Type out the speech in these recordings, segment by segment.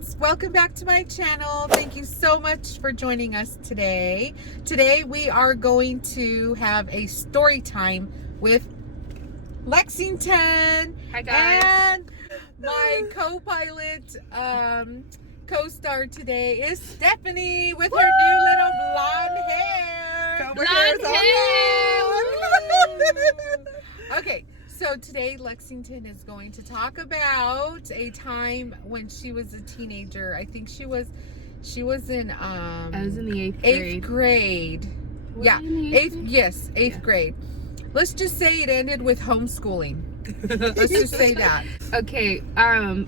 friends, welcome back to my channel. Thank you so much for joining us today. Today we are going to have a story time with Lexington. Hi guys. And my co-pilot, co-star today is Stephanie with her new little blonde hair. Blonde hair. Okay. So today Lexington is going to talk about a time when she was a teenager. I think she was in I was in the 8th grade. 8th grade. Was Yeah. I in the 8th grade? 8th grade. Let's just say it ended with homeschooling. Let's just say that. Okay,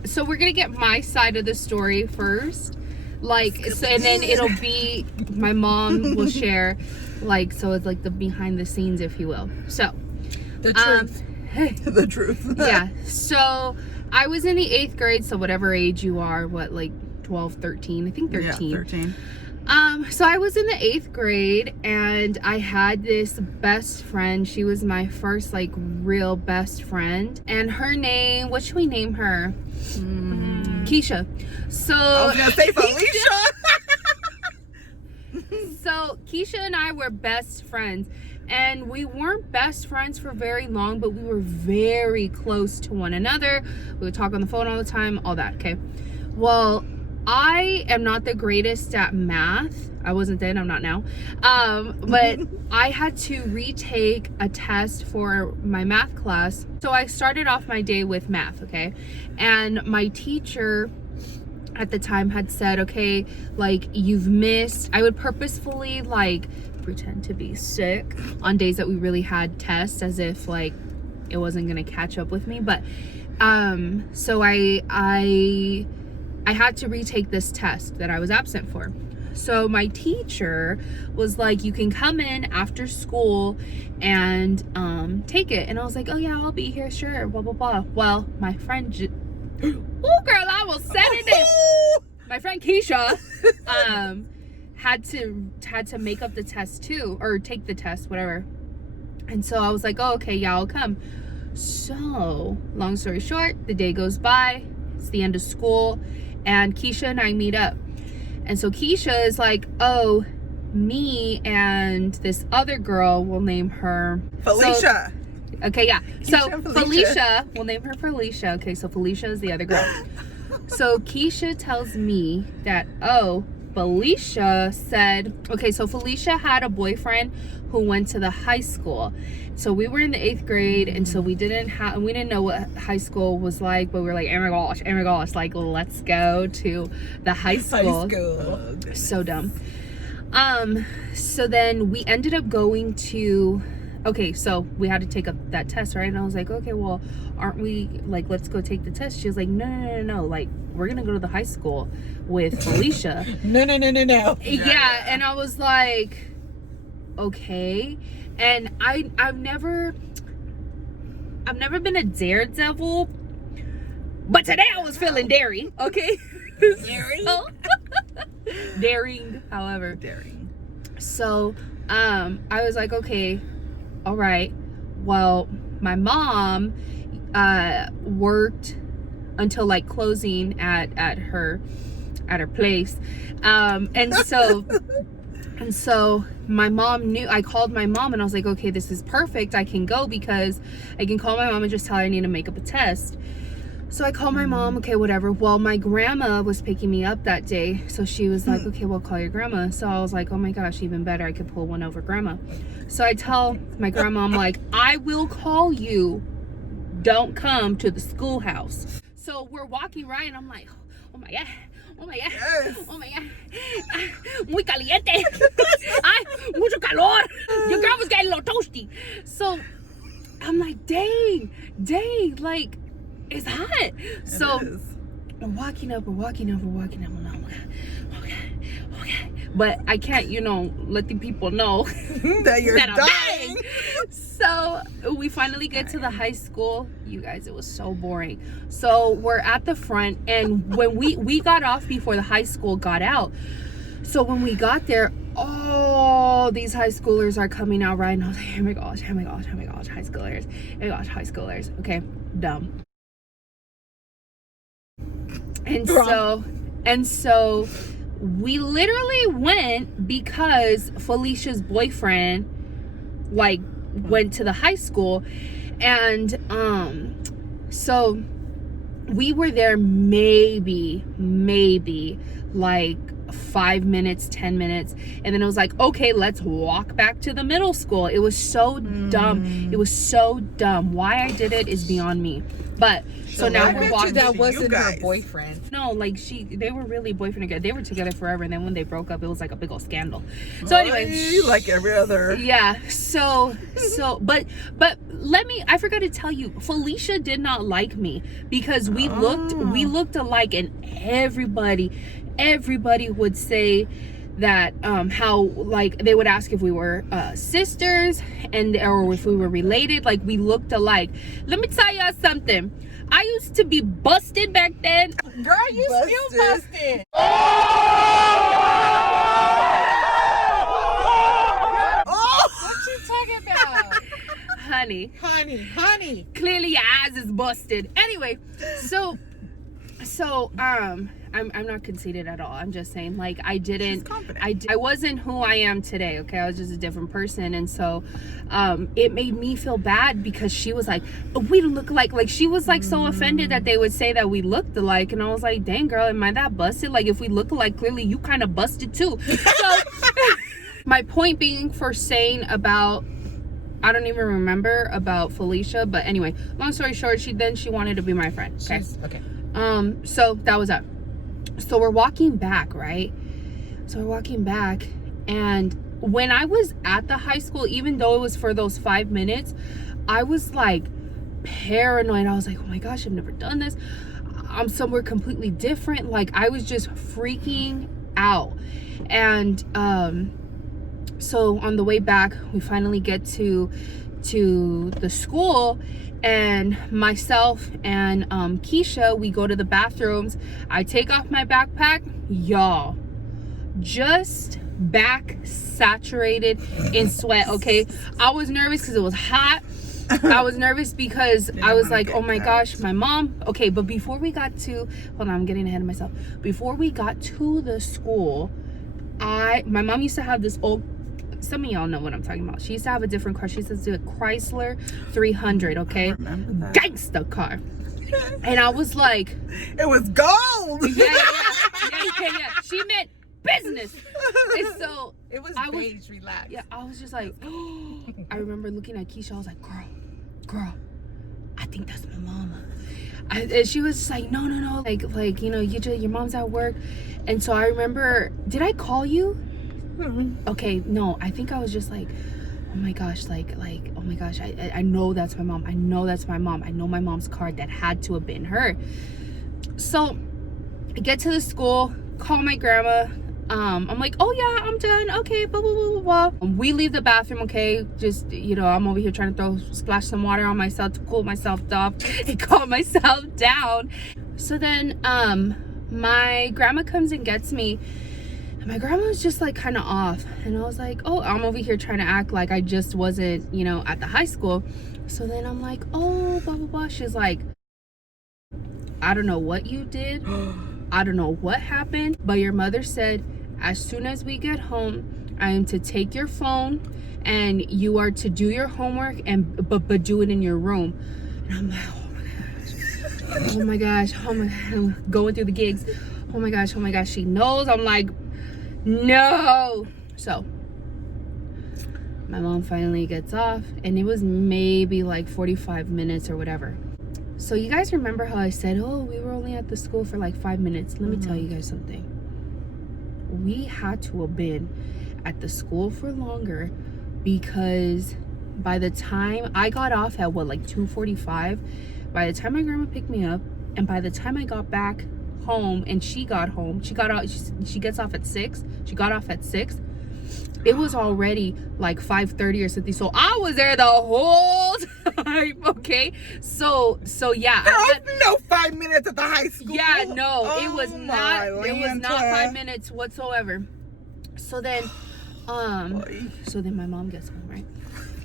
so we're gonna get my side of the story first. And then it'll be my mom will share, so it's like the behind the scenes, if you will. So The truth. The truth. Yeah, so I was in the 8th grade, so whatever age you are, 12, 13, I think 13. Yeah, 13. So I was in the 8th grade and I had this best friend. She was my first real best friend, and her name, what should we name her? Keisha. So I was gonna say Felicia. So Keisha and I were best friends, and we weren't best friends for very long, but we were very close to one another. We would talk on the phone all the time, all that. Okay, well, I am not the greatest at math. I wasn't then, I'm not now. But I had to retake a test for my math class. So I started off my day with math, okay? And my teacher at the time had said, okay, you've missed. I would purposefully pretend to be sick on days that we really had tests, as if it wasn't gonna catch up with me. But so I had to retake this test that I was absent for. So my teacher was like, you can come in after school and take it. And I was like, oh yeah, I'll be here, sure, blah blah blah. Well, my friend oh girl, I will set her name. My friend Keisha had to make up the test too, or take the test, whatever. And so I was like, oh okay, yeah, I'll come. So long story short, the day goes by, it's the end of school, and Keisha and I meet up. And so Keisha is like, oh, me and this other girl, we'll name her Felicia. Okay, yeah. So Keisha and Felicia. we'll name her Felicia. Okay, so Felicia is the other girl. So Keisha tells me that, oh, Felicia said, okay, so Felicia had a boyfriend who went to the high school. So we were in the 8th grade, and so we didn't know what high school was like, but we were like, oh my gosh, let's go to the high school. So dumb. So then we ended up going to, okay, so we had to take up that test, right? And I was like, okay, well, aren't we, let's go take the test. She was like, no, we're gonna go to the high school with Felicia. No. Yeah, and I was like, okay. And I've never been a daredevil, but today I was feeling daring, okay? Daring? Daring, however. Daring. So, I was like, okay, all right. Well, my mom worked until closing at her place, and so my mom knew. I called my mom and I was like, okay, this is perfect. I can go because I can call my mom and just tell her I need to make up a test. So I called my mom, okay, whatever. Well, my grandma was picking me up that day. So she was like, okay, well, call your grandma. So I was like, oh my gosh, even better. I could pull one over grandma. So I tell my grandma, I'm like, I will call you. Don't come to the schoolhouse. So we're walking, right? And I'm like, oh my God. Yes. Oh my God. Muy caliente. Ay, mucho calor. Your girl was getting a little toasty. So I'm like, dang, it's hot. So we're walking up. I'm like, okay. But I can't, let the people know that you're that I'm dying. So we finally get to the high school. You guys, it was so boring. So we're at the front, and when we got off before the high school got out. So when we got there, all these high schoolers are coming out, right? And I was like, oh my gosh, high schoolers. Okay, dumb. And so And so we literally went because Felicia's boyfriend like went to the high school. And so we were there maybe like 5 minutes, 10 minutes, and then it was like, okay, let's walk back to the middle school. It was so dumb. It was so dumb. Why I did it is beyond me. But so now I we're bet you walking. that You wasn't her guys. boyfriend. No, like they were really boyfriend and girl. They were together forever, and then when they broke up, it was like a big old scandal. So anyway, like every other. yeah. So but I forgot to tell you, Felicia did not like me because we looked alike, and everybody would say that how like they would ask if we were sisters and or if we were related, like we looked alike. Let me tell y'all something. I used to be busted back then. Girl, you still busted. What you talking about? Honey. Clearly your eyes is busted. Anyway, so I'm not conceited at all. I'm just saying, like, I didn't, I wasn't who I am today. Okay, I was just a different person, and so it made me feel bad because she was like, we look like she was like so offended that they would say that we looked alike, and I was like, dang girl, am I that busted? Like, if we look alike, clearly you kind of busted too. So my point being for saying about, I don't even remember about Felicia, but anyway, long story short, she wanted to be my friend. Okay. Okay. So that was up. So we're walking back, right? And when I was at the high school, even though it was for those 5 minutes, I was like paranoid. I was like, oh my gosh, I've never done this. I'm somewhere completely different. Like, I was just freaking out. And so on the way back, we finally get to the school, and myself and Keisha, we go to the bathrooms. I take off my backpack, y'all, just back saturated in sweat. Okay, I was nervous because it was hot. I was nervous because I was like, oh my gosh, my mom. Okay, but before we got to, hold on, I'm getting ahead of myself. Before we got to the school, my mom used to have this old, some of y'all know what I'm talking about. She used to have a different car. She used to do a Chrysler 300, okay? I remember that. Gangsta car. And I was like, It was gold. yeah. She meant business. And so It was I was- beige, relax. yeah, I was just like, I remember looking at Keisha. I was like, girl, I think that's my mama. And she was just like, no, like you know, your mom's at work. And so I remember, did I call you? Okay, no, I think I was just like, oh my gosh, like oh my gosh, I know that's my mom. I know my mom's car. That had to have been her. So I get to the school, call my grandma. I'm like, oh yeah, I'm done. Okay, blah blah blah blah blah. We leave the bathroom. Okay, just, you know, I'm over here trying to splash some water on myself to cool myself off and calm myself down. So then my grandma comes and gets me. And my grandma was just like kind of off, and I was like, oh, I'm over here trying to act like I just wasn't, you know, at the high school. So then I'm like, oh, blah blah blah. She's like, I don't know what you did, I don't know what happened, but your mother said as soon as we get home, I am to take your phone and you are to do your homework, and but do it in your room. And I'm like, oh my gosh, I'm going through the gigs. Oh my gosh, she knows. I'm like, no. So my mom finally gets off, and it was maybe like 45 minutes or whatever. So you guys remember how I said, oh, we were only at the school for like 5 minutes? Let me tell you guys something. We had to have been at the school for longer, because by the time I got off at like 2:45, by the time my grandma picked me up, and by the time I got back home and she got home, she gets off at 6. She got off at 6. It was already like 5:30 or something. So I was there the whole time. Okay, so yeah. No 5 minutes at the high school. Yeah, no, it was Oh, not. my It was not Lanta. 5 minutes whatsoever. So then, so then my mom gets home, right?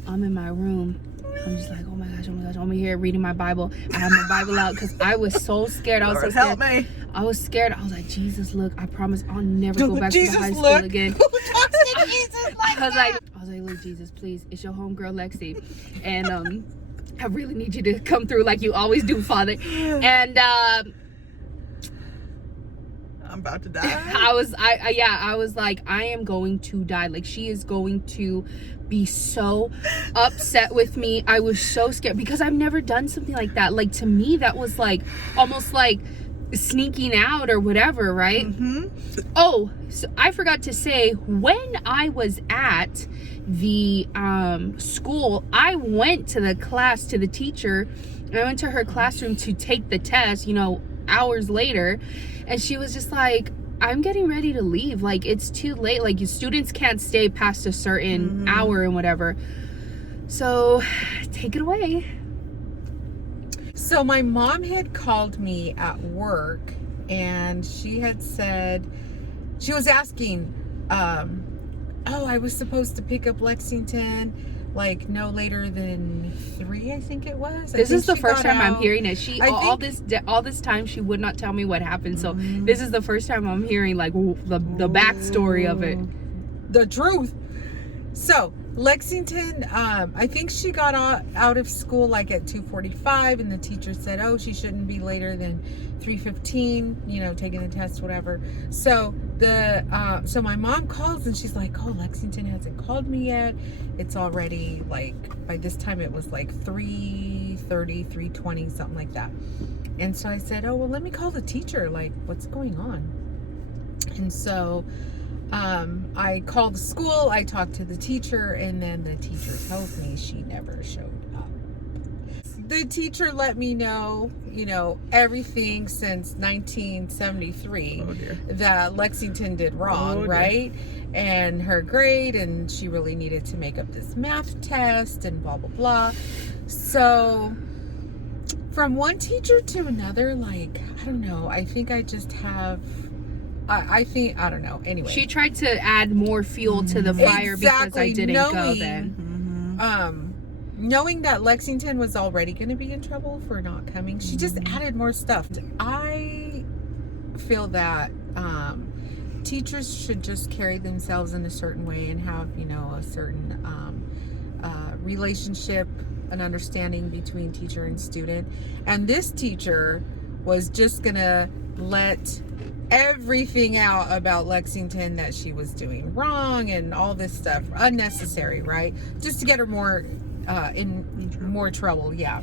I'm in my room. I'm just like, oh my gosh, I'm here reading my Bible. I have my Bible out because I was so scared. I was Lord, so scared. help me. I was scared. I was like, Jesus, look, I promise I'll never go back Jesus, to the high school look. again. Who talks to Jesus like I was that? like, look, Jesus, please, it's your homegirl Lexi, and I really need you to come through like you always do, Father. And I'm about to die. I was like, I am going to die. Like, she is going to be so upset with me. I was so scared because I've never done something like that. Like, to me, that was like almost like sneaking out or whatever, right? Oh, so I forgot to say, when I was at the school, I went to the class, to the teacher. I went to her classroom to take the test, hours later, and she was just like, I'm getting ready to leave. Like, it's too late. Like, your students can't stay past a certain hour and whatever. So, take it away. So my mom had called me at work, and she had said, she was asking, I was supposed to pick up Lexington like no later than 3, I think it was. This is the first time I'm hearing it. She all this time she would not tell me what happened. So this is the first time I'm hearing like the backstory of it. The truth. So Lexington, I think she got out of school like at 2:45, and the teacher said, oh, she shouldn't be later than 3:15, taking the test, whatever. So so my mom calls, and she's like, oh, Lexington hasn't called me yet. It's already like, by this time it was like 3:30, 3:20, something like that. And so I said, oh, well, let me call the teacher. Like, what's going on? And so I called the school, I talked to the teacher, and then the teacher tells me she never showed up. The teacher let me know, everything since 1973 that Lexington did wrong, right? And her grade, and she really needed to make up this math test and blah, blah, blah. So from one teacher to another, like, I don't know, I think I just have... I don't know. Anyway, she tried to add more fuel to the fire because I didn't go then. Knowing that Lexington was already going to be in trouble for not coming, she just added more stuff. I feel that teachers should just carry themselves in a certain way and have, a certain relationship, an understanding between teacher and student. And this teacher was just going to let everything out about Lexington that she was doing wrong and all this stuff, unnecessary, right? Just to get her more in more trouble. Yeah.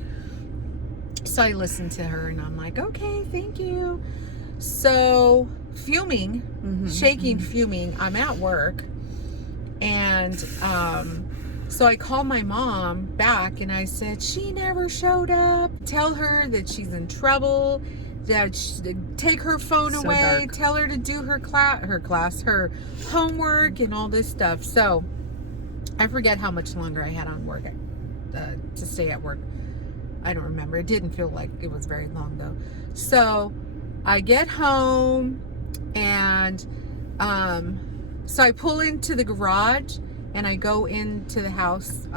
So I listened to her, and I'm like, okay, thank you. So fuming, fuming, I'm at work, and so I called my mom back, and I said, she never showed up. Tell her that she's in trouble, that take her phone away, tell her to do her homework and all this stuff. So I forget how much longer I had on work to stay at work. I don't remember. It didn't feel like it was very long though. So I get home, and so I pull into the garage, and I go into the house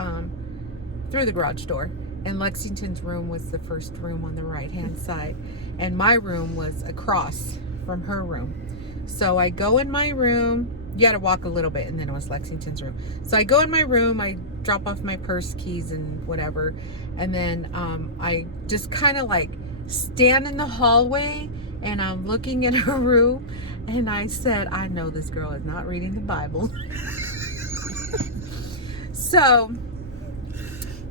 through the garage door. And Lexington's room was the first room on the right-hand side. And my room was across from her room. So I go in my room. You got to walk a little bit, and then it was Lexington's room. So I go in my room. I drop off my purse, keys, and whatever. And then I just kind of like stand in the hallway, and I'm looking in her room. And I said, I know this girl is not reading the Bible. So...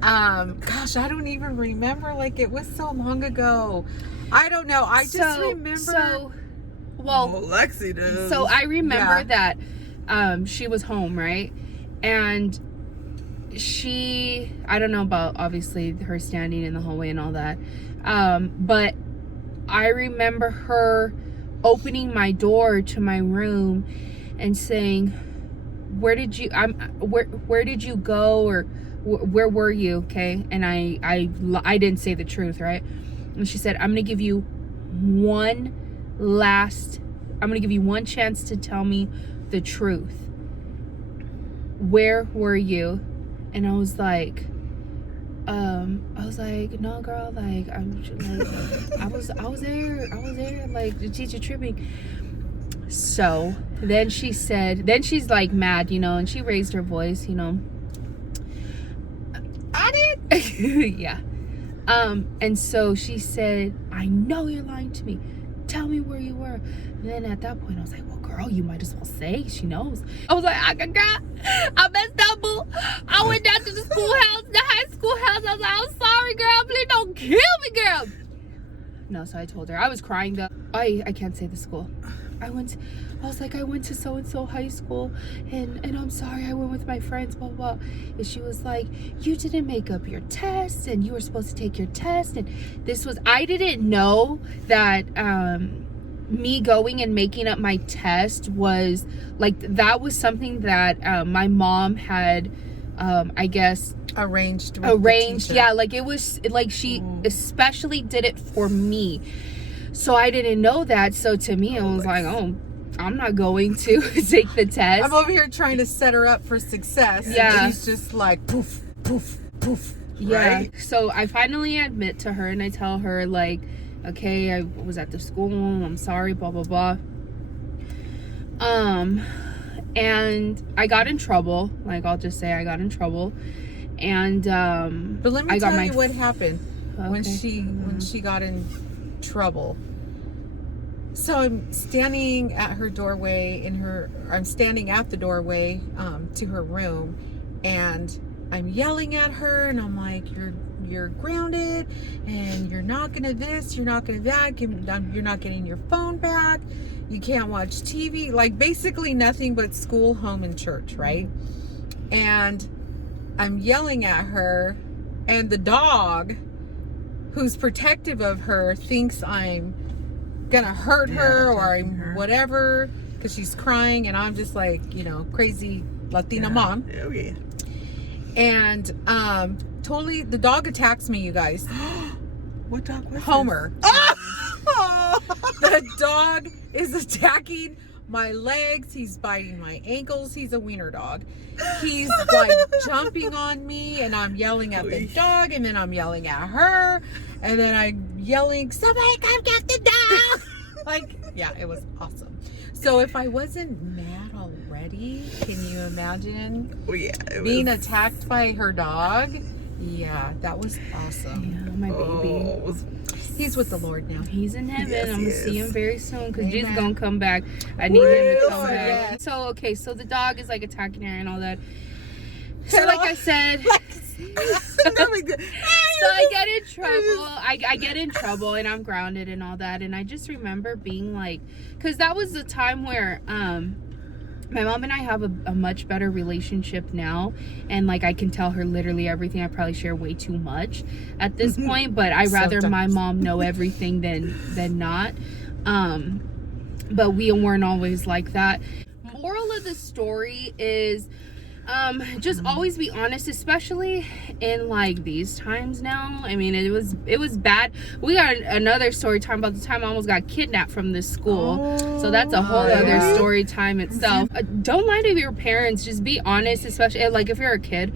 gosh, I don't even remember. Like, it was so long ago. I don't know. I just remember. Lexi does. So I remember that she was home, right? And I don't know about obviously her standing in the hallway and all that. But I remember her opening my door to my room and saying, where did you go, or where were you? Okay. And I didn't say the truth, right? And she said, I'm gonna give you one chance to tell me the truth. Where were you? And I was like, no, girl, like, I'm like, I was there, like, the teacher tripping. So then she's like mad, you know, and she raised her voice, you know. I did. Yeah. And so she said, I know you're lying to me. Tell me where you were. And then at that point, I was like, well, girl, you might as well say. She knows. I was like, girl, I messed up, boo. I went down to the schoolhouse, the high school house. I was like, I'm sorry, girl. Please don't kill me, girl. No, so I told her. I was crying, though. I can't say the school. I went to so-and-so high school, and I'm sorry, I went with my friends, blah, blah, blah. And she was like, you didn't make up your test, and you were supposed to take your test, and I didn't know that, me going and making up my test was, like, that was something that, my mom had, I guess, Arranged, yeah, like, it was, like, she especially did it for me. So I didn't know that. So to me, I was like, oh, I'm not going to take the test. I'm over here trying to set her up for success. Yeah. And she's just like, poof, poof, poof. Yeah. Right? So I finally admit to her and I tell her, like, okay, I was at the school. I'm sorry, blah, blah, blah. And I got in trouble. Like, I'll just say I got in trouble. And, but let me tell you what happened when Okay. she got in trouble. So I'm standing at her doorway I'm standing at the doorway to her room, and I'm yelling at her, and I'm like, you're grounded, and you're not gonna this, you're not gonna that, you're not getting your phone back, you can't watch TV, like basically nothing but school, home, and church, right? And I'm yelling at her, and the dog, who's protective of her, thinks I'm gonna hurt her or I'm whatever, because she's crying, and I'm just like, you know, crazy Latina mom. Oh yeah. And totally, the dog attacks me, you guys. What dog was Homer. Oh! The dog is attacking my legs. He's biting my ankles. He's a wiener dog. He's like jumping on me, and I'm yelling at the dog, and then I'm yelling at her, and then I'm yelling, somebody come get the dog. Like, yeah, it was awesome. So if I wasn't mad already, can you imagine Oh yeah. being attacked by her dog? Yeah, that was awesome. Yeah, my baby. Oh, it was He's with the Lord now. He's in heaven. Yes, I'm he gonna see is. him very soon because Amen. Jesus gonna come back. I need him to come Woo! back. Yes. So okay, so the dog is like attacking her and all that. So like I said, no big deal. so I get in trouble. I get in trouble and I'm grounded and all that. And I just remember being like, because that was the time where my mom and I have a much better relationship now, and like I can tell her literally everything. I probably share way too much at this point, but I rather my Sometimes. mom know everything than not. But we weren't always like that. Moral of the story is just always be honest, especially in like these times now. I mean, it was bad. We got another story time about the time I almost got kidnapped from this school. So that's a whole other story time itself. Don't lie to your parents. Just be honest, especially like if you're a kid.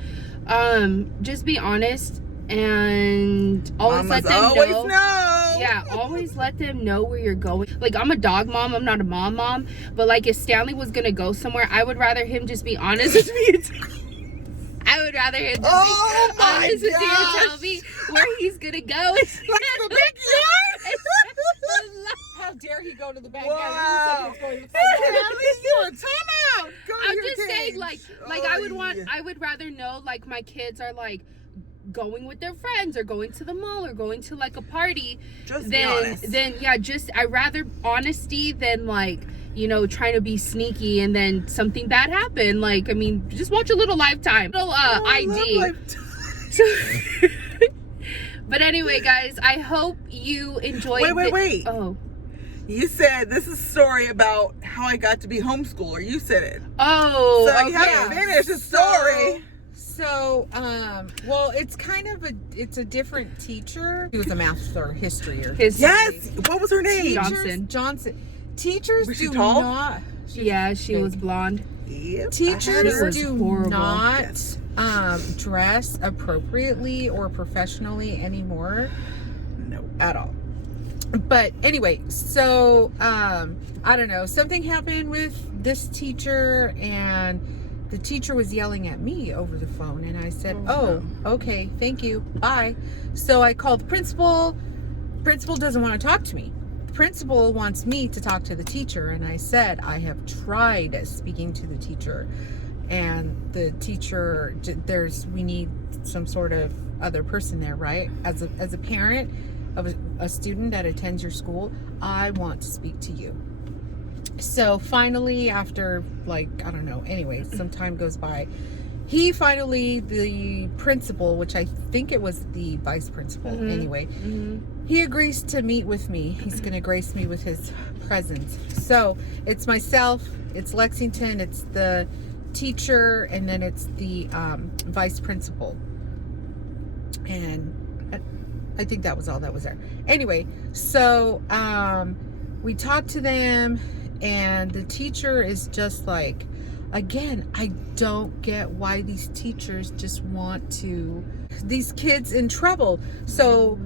Just be honest and always let them always know. Yeah, always let them know where you're going. Like, I'm a dog mom, I'm not a mom, but like if Stanley was gonna go somewhere, I would rather him just be honest with me. I would rather him just be honest with me and tell me where he's gonna go. Like the backyard? How dare he go to the Wow. backyard? He said he was going to the backyard. You were time out. Go to I'm your just saying, cage. like Oh, I would rather know like my kids are like going with their friends or going to the mall or going to like a party Just be honest. then yeah, just I rather honesty than like, you know, trying to be sneaky and then something bad happen. Like, I mean, just watch a little Lifetime, little I love ID. Lifetime. So, but anyway, guys, I hope you enjoyed. Wait. Oh. You said this is a story about how I got to be homeschooler. You said it. Oh. So you okay. haven't finished the story. So, well, it's kind of it's a different teacher. He was a master history or Yes. What was her name? Johnson. Johnson. Teachers Was she do tall? not. Yeah, she big. was blonde. Yep, I Teachers had her. do horrible. not Yes. dress appropriately or professionally anymore No. at all. But anyway, so I don't know, something happened with this teacher, and the teacher was yelling at me over the phone, and I said, Oh, okay, thank you, bye. So I called the principal. Principal doesn't want to talk to me. The principal wants me to talk to the teacher, and I said I have tried speaking to the teacher, and the teacher, we need some sort of other person there, right? As a parent of a student that attends your school, I want to speak to you. So finally, after I don't know, anyway, some time goes by, the principal, which I think it was the vice principal, anyway, he agrees to meet with me. He's going to grace me with his presence. So it's myself, it's Lexington, it's the teacher, and then it's the vice principal. And I think that was all that was there. Anyway, so we talked to them, and the teacher is just like, again, I don't get why these teachers just want these kids in trouble. So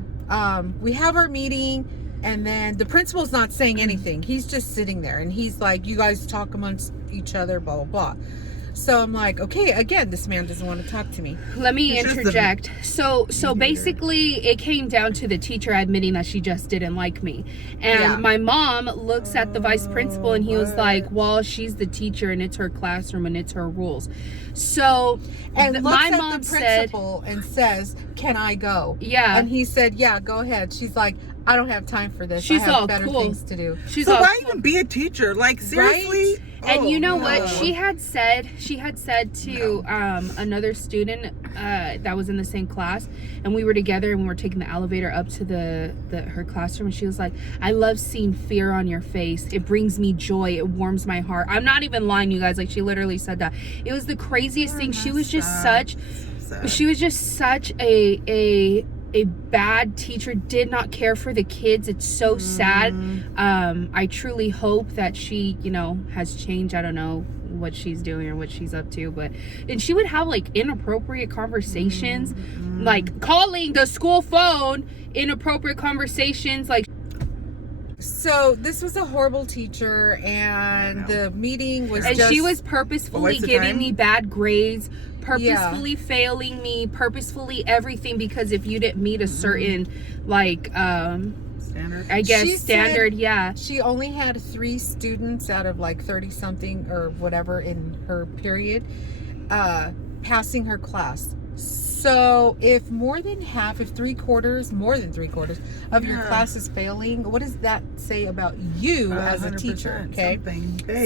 we have our meeting, and then the principal's not saying anything. He's just sitting there, and he's like, you guys talk amongst each other, blah, blah, blah. So I'm like, okay, again, this man doesn't want to talk to me. Let me interject. So basically, it came down to the teacher admitting that she just didn't like me. And my mom looks at the vice principal, and he was like, well, she's the teacher, and it's her classroom, and it's her rules. So And looks my at mom the said, principal and says, can I go? yeah. And he said, yeah, go ahead. She's like, I don't have time for this. She's I have all better cool. things to do. She's So all why cool. even be a teacher? Like, seriously? And you know what no. she had said to another student that was in the same class, and we were together, and we were taking the elevator up to her classroom, and she was like, I love seeing fear on your face. It brings me joy. It warms my heart. I'm not even lying, you guys. Like, she literally said that. It was the craziest thing. She was just such a bad teacher, did not care for the kids. It's so sad. I truly hope that she, has changed. I don't know what she's doing or what she's up to, and she would have like inappropriate conversations, like calling the school phone, inappropriate conversations, like. So this was a horrible teacher, and the meeting was And just... she was purposefully waste of giving time. me bad grades, purposefully failing me, purposefully everything, because if you didn't meet a certain Standard. I guess She standard, said she only had 3 students out of 30 something or whatever in her period passing her class. So if more than 3/4 of your class is failing, what does that say about you as a teacher? Okay.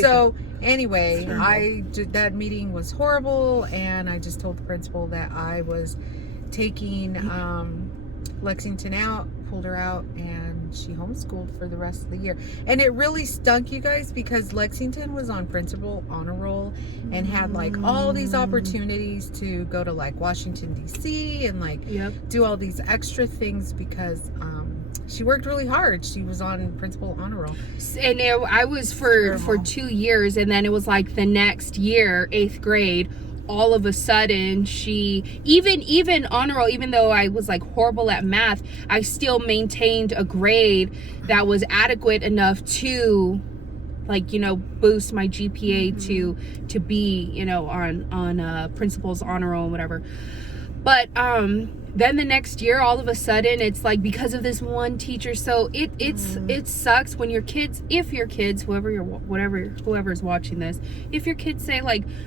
So anyway, that meeting was horrible, and I just told the principal that I was taking Lexington out, pulled her out, and she homeschooled for the rest of the year. And it really stunk, you guys, because Lexington was on principal honor roll and had all these opportunities to go to Washington DC and do all these extra things because she worked really hard. She was on principal honor roll. And I was for 2 years, and then it was like the next year, 8th grade, all of a sudden she even honor roll, even though I was horrible at math, I still maintained a grade that was adequate enough to boost my GPA to be on principal's honor roll and whatever. But then the next year, all of a sudden, it's because of this one teacher. So it sucks when your kids, if your kids, whoever's watching this, if your kids say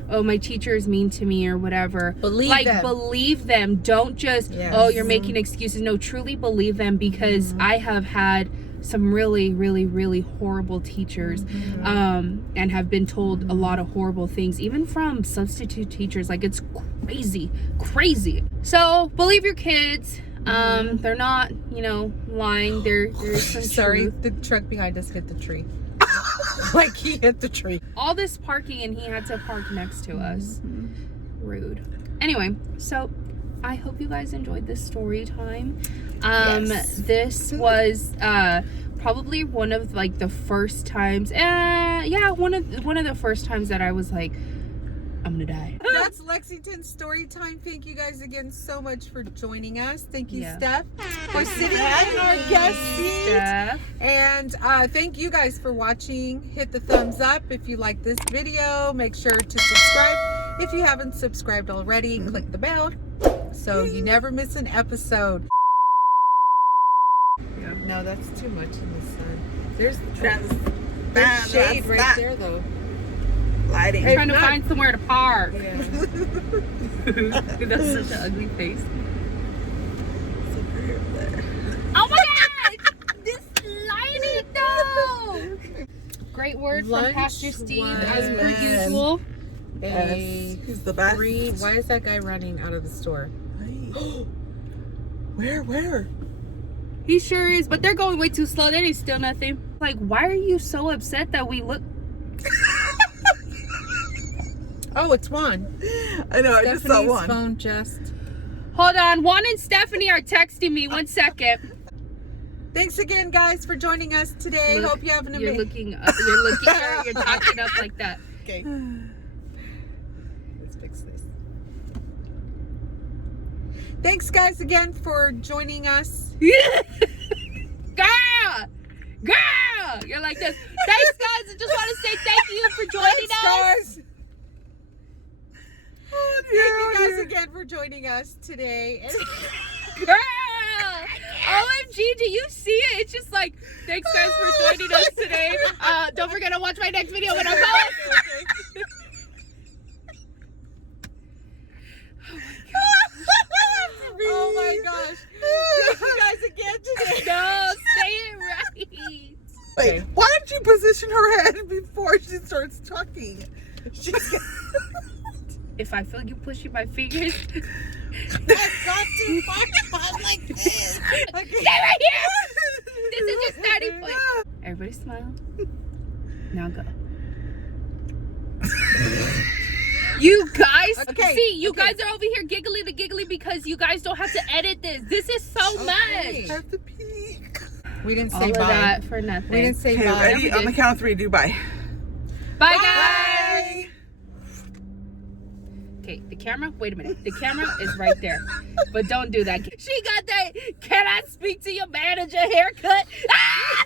oh, my teacher is mean to me or whatever, believe them. Don't just oh, you're making excuses. No, truly believe them, because I have had some really, really, really horrible teachers, and have been told a lot of horrible things, even from substitute teachers. It's crazy. So believe your kids. They're not, lying. There's some Sorry, truth. the truck behind us hit the tree. He hit the tree. All this parking, and he had to park next to us. Rude. Anyway, so I hope you guys enjoyed this story time. Yes. This was probably one of the first times. One of the first times that I was I'm gonna die. That's Lexington's story time. Thank you guys again so much for joining us. Thank you, Yeah. Steph, for sitting in our guest seat. Steph. And thank you guys for watching. Hit the thumbs up if you like this video. Make sure to subscribe if you haven't subscribed already. Click the bell so you never miss an episode. Yeah. No, that's too much in the sun. There's That's shade right that there, though. lighting. I'm trying to not- find somewhere to park. Yeah. That's such an ugly face. Super here, there. Oh my god! This lighting though! Great word from Lunch Pastor Steve was- as per usual. A Who's the best? green. Why is that guy running out of the store? Where? He sure is, but they're going way too slow. They ain't still nothing. Like, why are you so upset that we look? Oh, it's Juan. I know, I just saw Stephanie's one. phone just. Hold on, Juan and Stephanie are texting me. 1 second. Thanks again, guys, for joining us today. Look, Hope you have an You're amazing. looking up. You're talking up like that. Okay. Let's fix this. Thanks, guys, again for joining us. Girl! You're like this. Thanks, guys. I just want to say thank you for joining Thanks, us. guys. Oh, Thank you guys again for joining us today. Girl! OMG, do you see it? It's just like, thanks guys for joining us today. Don't forget to watch my next video when I post. Oh my gosh. Thank you guys again today. No, say it right. Wait, why don't you position her head before she starts talking? She's If I feel you pushing my fingers, I've got to find like this. Okay. stay right here. This is your starting point. Everybody smile. Now go. You guys, Okay, see, you okay. guys are over here giggly because you guys don't have to edit this. This is so Okay. much. have to peek. We didn't All say of bye. that for nothing. We didn't say Okay, bye. ready? we On did. the count of 3, do bye. Bye, guys. Bye. Okay, the camera, wait a minute. The camera is right there. But don't do that. She got that, can I speak to your manager haircut? Ah!